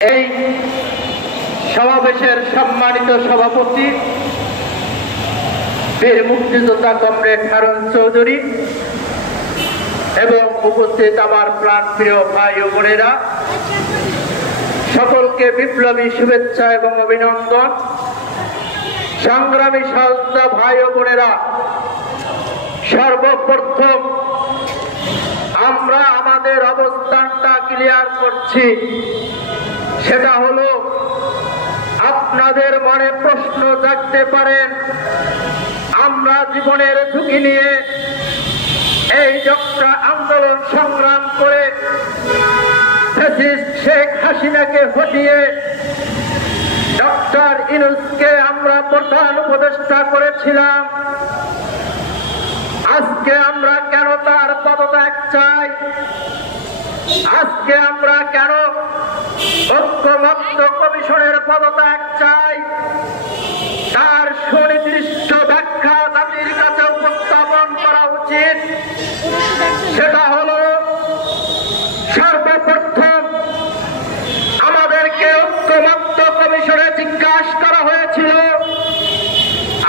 এই সমাবেশের সম্মানিত সভাপতি বীর মুক্তিযোদ্ধা কমরেড হারুন চৌধুরী এবং উপস্থিত আমার প্রাণপ্রিয় ভাই ও বোনেরা, সকলকে বিপ্লবী শুভেচ্ছা এবং অভিনন্দন। সংগ্রামী সহযোদ্ধা ভাই ও বোনেরা, সর্বপ্রথম আমরা আমাদের অবস্থানটা ক্লিয়ার করছি। সেটা হলো, আপনাদের মনে প্রশ্ন জাগতে পারেন, আমরা জীবনের ঝুঁকি নিয়ে এই যক্ষ্মা আন্দোলন সংগ্রাম করে ফ্যাসিস্ট শেখ হাসিনাকে হটিয়ে ডক্টর ইউনূসকে আমরা প্রধান উপদেষ্টা করেছিলাম। আজকে আমরা কেন তার পদত্যাগ চাই? আজকে আমরা কেন ঐক্যমত্য কমিশনের পদত্যাগ চাই? তার সুনির্দিষ্ট ব্যাখ্যা জাতির কাছে উপস্থাপন করা উচিত। সেটা হলো, সর্বপ্রথম আমাদেরকে ঐক্যমত্য কমিশনে জিজ্ঞাসা করা হয়েছিল,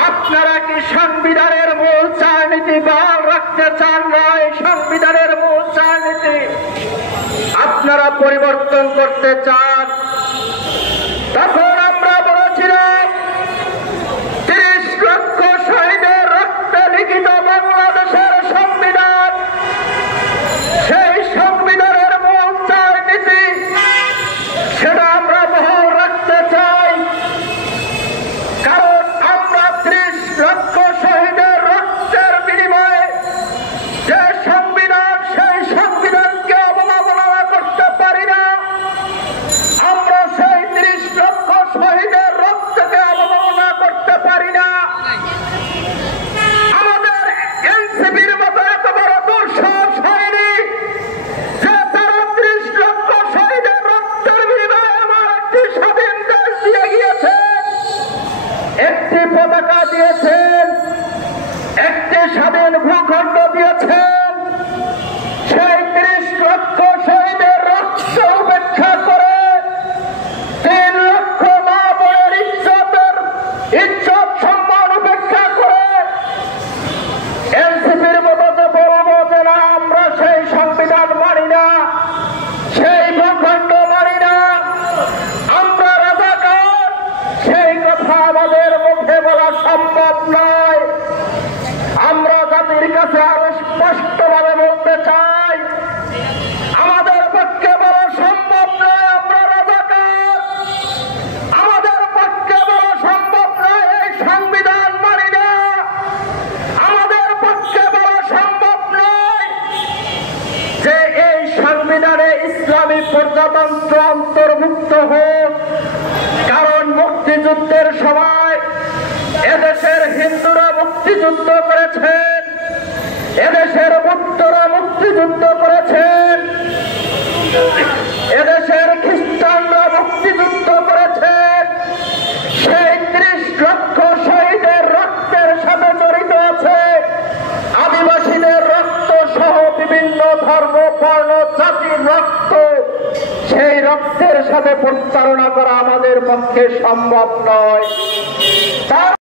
আপনারা কি সংবিধানের মূল চার নীতি বহাল রাখতে চান? নয়, সংবিধানের মূল চার নীতি আপনারা পরিবর্তন করতে চান। তখন আমরা বলেছিলাম, ৩০ লক্ষ শহীদের রক্তে লিখিত বাংলাদেশের সংবিধান, সেই সংবিধানের মূল চার নীতি সেটা আমরা বহাল রাখতে চাই। কারণ আমরা ৩০ লক্ষ শহীদের রক্তের বিনিময়ে যে সংবিধান, সেই সংবিধানকে অবমাননা করতে পারি না। আমরা সেই ৩০ লক্ষ শহীদের রক্তকে অবমাননা করতে পারি না। আমাদের এনসিপির মতো এত বড় দুঃসাহস হয়নি যে তারা ৩০ লক্ষ শহীদের রক্তের বিনিময়ে আমার একটি স্বাধীন দেশ দিয়ে গিয়েছেন, একটি পতাকা দিয়েছেন, একটি স্বাধীন ভূখণ্ড দিয়েছেন। সেই ৩০ লক্ষ শহীদের রক্ত উপেক্ষা করে ৩ লক্ষ মা বোনের ইজ্জত সম্মান উপেক্ষা করে এনসিপির মতো যে বলবো যে না, আমরা সেই সংবিধান মানি না, সেই ভূখণ্ড মানি না, আমরা রাজাকার, সেই কথা আমাদের মুখে বলা সম্ভব নয়। আমরা জাতির কাছে আরো স্পষ্টভাবে বলতে চাই, আমাদের পক্ষে বলা সম্ভব নয় আমরা রাজাকার, আমাদের পক্ষে বলা সম্ভব নয় এই সংবিধান মানি না, আমাদের পক্ষে বলা সম্ভব নয় যে এই সংবিধানে ইসলামী প্রজাতন্ত্র অন্তর্ভুক্ত হোক। কারণ মুক্তিযুদ্ধের সময় এদেশের হিন্দুরা মুক্তিযুদ্ধ করেছেন, এদেশের বৌদ্ধরা মুক্তিযুদ্ধ করেছেন, এদেশের খ্রিস্টানরা মুক্তিযুদ্ধ করেছেন। সেই ৩০ লক্ষ শহীদের রক্তের সাথে জড়িত আছে আদিবাসীদের রক্ত সহ বিভিন্ন ধর্ম বর্ণ জাতির রক্ত। সেই রক্তের সাথে প্রতারণা করা আমাদের পক্ষে সম্ভব নয়।